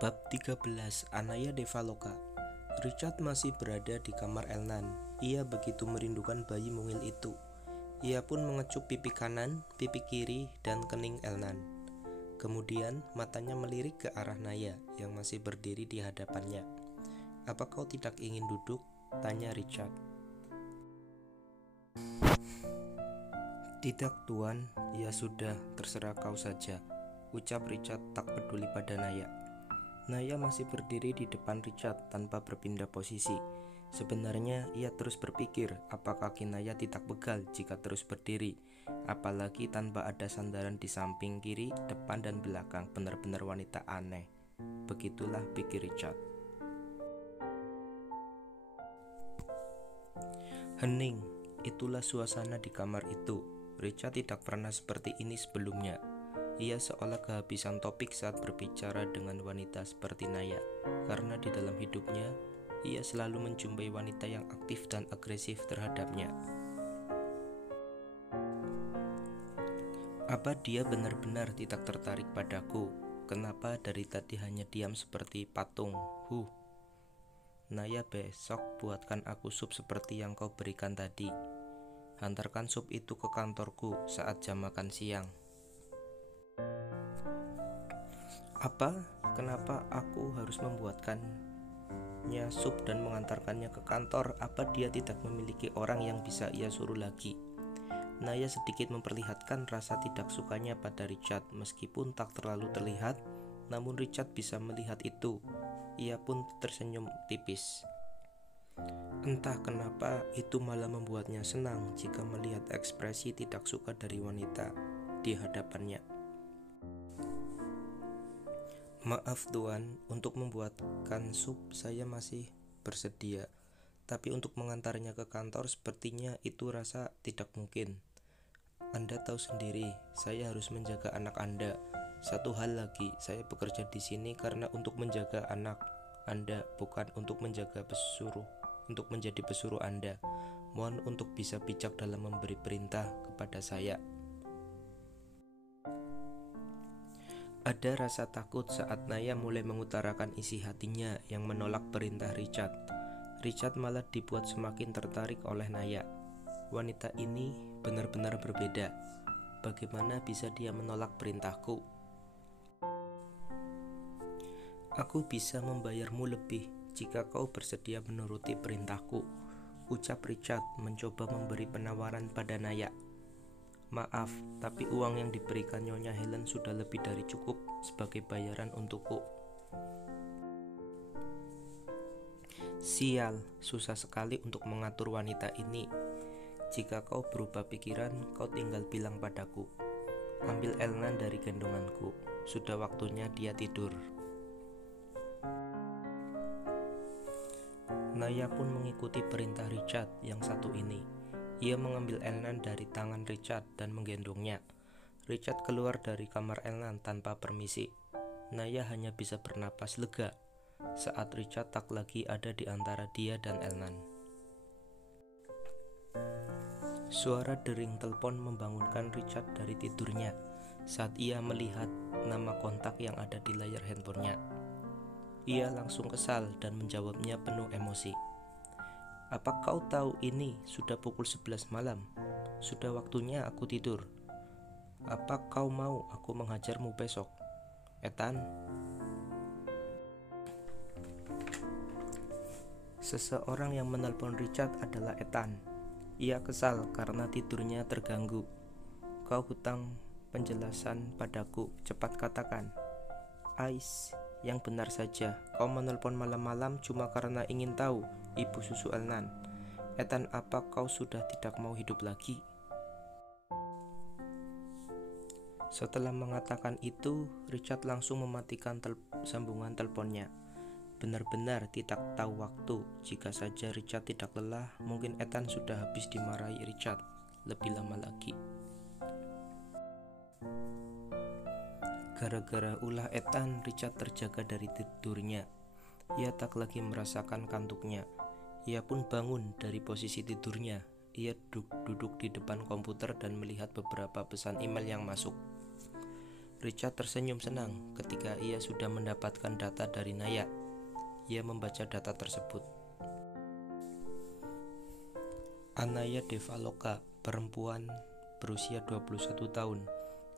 Bab 13 Anaya Devaloka. Richard masih berada di kamar Elnan. Ia begitu merindukan bayi mungil itu. Ia pun mengecup pipi kanan, pipi kiri, dan kening Elnan. Kemudian matanya melirik ke arah Naya yang masih berdiri di hadapannya. "Apa kau tidak ingin duduk?" tanya Richard. "Tidak, Tuan. Ya sudah, terserah kau saja," ucap Richard tak peduli pada Naya. Naya masih berdiri di depan Richard tanpa berpindah posisi. Sebenarnya ia terus berpikir apa kaki Naya tidak pegal jika terus berdiri, apalagi tanpa ada sandaran di samping kiri, depan, dan belakang. Benar-benar wanita aneh. Begitulah pikir Richard. Hening, itulah suasana di kamar itu. Richard tidak pernah seperti ini sebelumnya. Ia seolah kehabisan topik saat berbicara dengan wanita seperti Naya, karena di dalam hidupnya, ia selalu menjumpai wanita yang aktif dan agresif terhadapnya. Apa dia benar-benar tidak tertarik padaku? Kenapa dari tadi hanya diam seperti patung? Naya, besok buatkan aku sup seperti yang kau berikan tadi. Hantarkan sup itu ke kantorku saat jam makan siang. Apa? Kenapa aku harus membuatkannya sup dan mengantarkannya ke kantor? Apa dia tidak memiliki orang yang bisa ia suruh lagi? Naya sedikit memperlihatkan rasa tidak sukanya pada Richard, meskipun tak terlalu terlihat, namun Richard bisa melihat itu. Ia pun tersenyum tipis. Entah kenapa itu malah membuatnya senang jika melihat ekspresi tidak suka dari wanita di hadapannya. "Maaf Tuan, untuk membuatkan sup saya masih bersedia, tapi untuk mengantarnya ke kantor sepertinya itu rasa tidak mungkin. Anda tahu sendiri, saya harus menjaga anak Anda. Satu hal lagi, saya bekerja di sini karena untuk menjaga anak Anda, bukan untuk menjadi pesuruh Anda. Mohon untuk bisa bijak dalam memberi perintah kepada saya." Ada rasa takut saat Naya mulai mengutarakan isi hatinya yang menolak perintah Richard. Richard malah dibuat semakin tertarik oleh Naya. Wanita ini benar-benar berbeda. Bagaimana bisa dia menolak perintahku? "Aku bisa membayarmu lebih jika kau bersedia menuruti perintahku," ucap Richard mencoba memberi penawaran pada Naya. "Maaf, tapi uang yang diberikan Nyonya Helen sudah lebih dari cukup sebagai bayaran untukku." "Sial, susah sekali untuk mengatur wanita ini. Jika kau berubah pikiran, kau tinggal bilang padaku. Ambil Elnan dari gendonganku. Sudah waktunya dia tidur." Naya pun mengikuti perintah Richard yang satu ini. Ia mengambil Elnan dari tangan Richard dan menggendongnya. Richard keluar dari kamar Elnan tanpa permisi. Naya hanya bisa bernapas lega saat Richard tak lagi ada di antara dia dan Elnan. Suara dering telepon membangunkan Richard dari tidurnya saat ia melihat nama kontak yang ada di layar handphonenya. Ia langsung kesal dan menjawabnya penuh emosi. "Apa kau tahu ini sudah pukul 11 malam? Sudah waktunya aku tidur. Apa kau mau aku menghajarmu besok, Ethan?" Seseorang yang menelpon Richard adalah Ethan. Ia kesal karena tidurnya terganggu. "Kau hutang penjelasan padaku, cepat katakan." "Ais, yang benar saja. Kau menelpon malam-malam cuma karena ingin tahu ibu susu Elnan. Ethan, apa kau sudah tidak mau hidup lagi?" Setelah mengatakan itu, Richard langsung mematikan sambungan teleponnya. Benar-benar tidak tahu waktu. Jika saja Richard tidak lelah, mungkin Ethan sudah habis dimarahi Richard lebih lama lagi. Gara-gara ulah Ethan, Richard terjaga dari tidurnya. Ia tak lagi merasakan kantuknya. Ia pun bangun dari posisi tidurnya. Ia duduk di depan komputer dan melihat beberapa pesan email yang masuk. Richard tersenyum senang ketika ia sudah mendapatkan data dari Naya. Ia membaca data tersebut. Anaya Devaloka, perempuan berusia 21 tahun.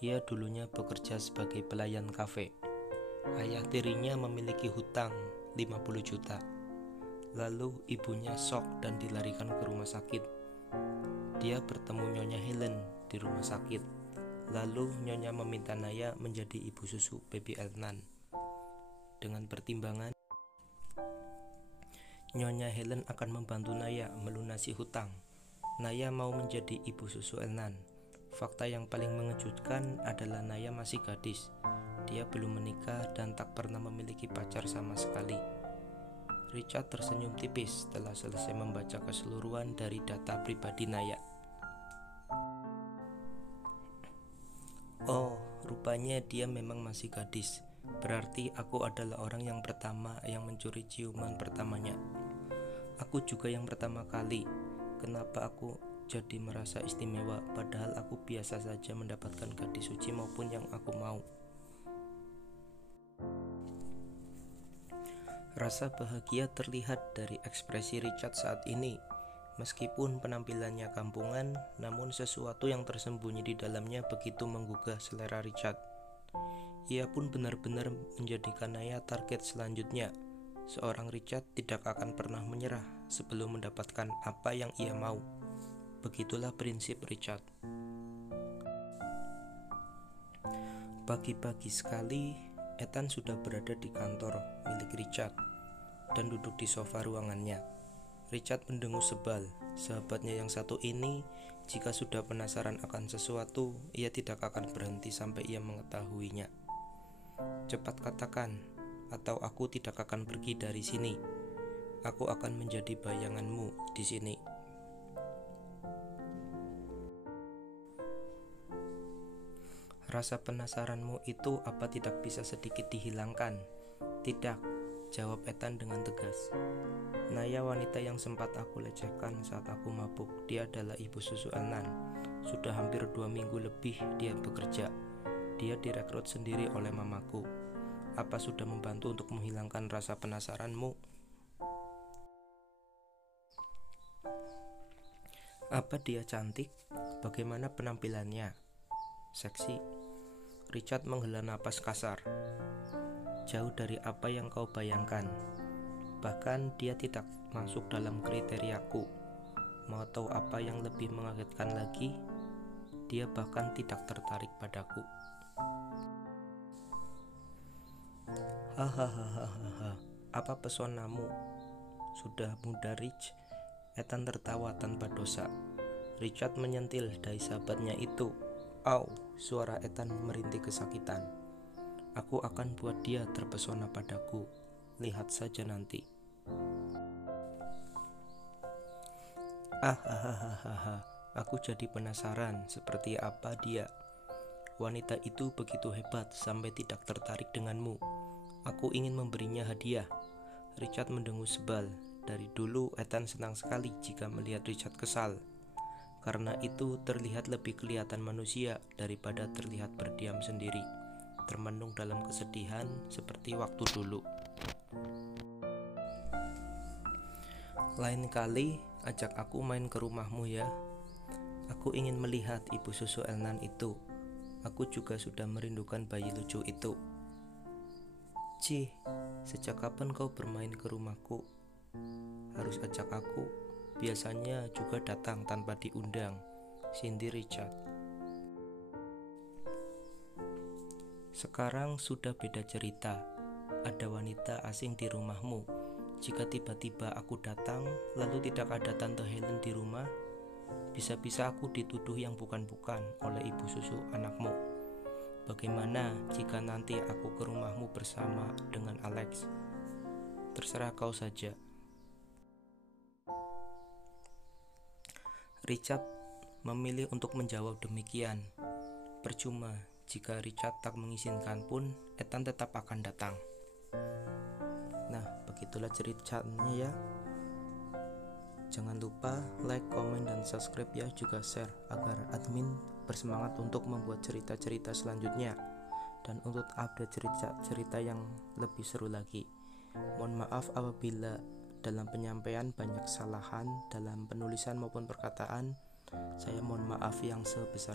Ia dulunya bekerja sebagai pelayan kafe. Ayah tirinya memiliki hutang 50 juta. Lalu ibunya shock dan dilarikan ke rumah sakit. Dia bertemu Nyonya Helen di rumah sakit. Lalu Nyonya meminta Naya menjadi ibu susu baby Elnan. Dengan pertimbangan, Nyonya Helen akan membantu Naya melunasi hutang. Naya mau menjadi ibu susu Elnan. Fakta yang paling mengejutkan adalah Naya masih gadis. Dia belum menikah dan tak pernah memiliki pacar sama sekali. Richard tersenyum tipis setelah selesai membaca keseluruhan dari data pribadi Naya. Oh, rupanya dia memang masih gadis. Berarti aku adalah orang yang pertama yang mencuri ciuman pertamanya. Aku juga yang pertama kali. Kenapa aku jadi merasa istimewa, padahal aku biasa saja mendapatkan gadis suci maupun yang aku mau. Rasa bahagia terlihat dari ekspresi Richard saat ini. Meskipun penampilannya kampungan, namun sesuatu yang tersembunyi di dalamnya begitu menggugah selera Richard. Ia pun benar-benar menjadikan Naya target selanjutnya. Seorang Richard tidak akan pernah menyerah sebelum mendapatkan apa yang ia mau. Begitulah prinsip Richard. Pagi-pagi sekali, Ethan sudah berada di kantor milik Richard dan duduk di sofa ruangannya. Richard mendengus sebal. Sahabatnya yang satu ini, jika sudah penasaran akan sesuatu, ia tidak akan berhenti sampai ia mengetahuinya. Cepat katakan, atau aku tidak akan pergi dari sini. Aku akan menjadi bayanganmu di sini. Rasa penasaranmu itu apa tidak bisa sedikit dihilangkan? Tidak, jawab Ethan dengan tegas. Naya wanita yang sempat aku lecehkan saat aku mabuk. Dia adalah ibu susu Elnan. Sudah hampir 2 minggu lebih dia bekerja. Dia direkrut sendiri oleh mamaku. Apa sudah membantu untuk menghilangkan rasa penasaranmu? Apa dia cantik? Bagaimana penampilannya? Seksi. Richard menghela napas kasar. Jauh dari apa yang kau bayangkan. Bahkan dia tidak masuk dalam kriteriaku. Mau tahu apa yang lebih mengagetkan lagi? Dia bahkan tidak tertarik padaku. Hahaha, apa pesonamu? Sudah muda Rich? Ethan tertawa tanpa dosa. Richard menyentil dahi sahabatnya itu. Au, suara Ethan merintih kesakitan. Aku akan buat dia terpesona padaku. Lihat saja nanti. Aku jadi penasaran seperti apa dia. Wanita itu begitu hebat sampai tidak tertarik denganmu. Aku ingin memberinya hadiah. Richard mendengus sebal. Dari dulu Ethan senang sekali jika melihat Richard kesal. Karena itu terlihat lebih kelihatan manusia daripada terlihat berdiam sendiri, termenung dalam kesedihan seperti waktu dulu. Lain kali ajak aku main ke rumahmu ya. Aku ingin melihat ibu susu Elnan itu. Aku juga sudah merindukan bayi lucu itu. Cih, sejak kapan kau bermain ke rumahku? Harus ajak aku. Biasanya juga datang tanpa diundang. Sindir Richard. Sekarang sudah beda cerita. Ada wanita asing di rumahmu. Jika tiba-tiba aku datang, lalu tidak ada Tante Helen di rumah, bisa-bisa aku dituduh yang bukan-bukan oleh ibu susu anakmu. Bagaimana jika nanti aku ke rumahmu bersama dengan Alex? Terserah kau saja. Richard memilih untuk menjawab demikian. Percuma, jika Richard tak mengizinkan pun, Ethan tetap akan datang. Nah, begitulah ceritanya ya. Jangan lupa like, komen, dan subscribe ya, juga share agar admin bersemangat untuk membuat cerita-cerita selanjutnya. dan untuk update cerita-cerita yang lebih seru lagi. Mohon maaf apabila dalam penyampaian banyak kesalahan dalam penulisan maupun perkataan. Saya mohon maaf yang sebesar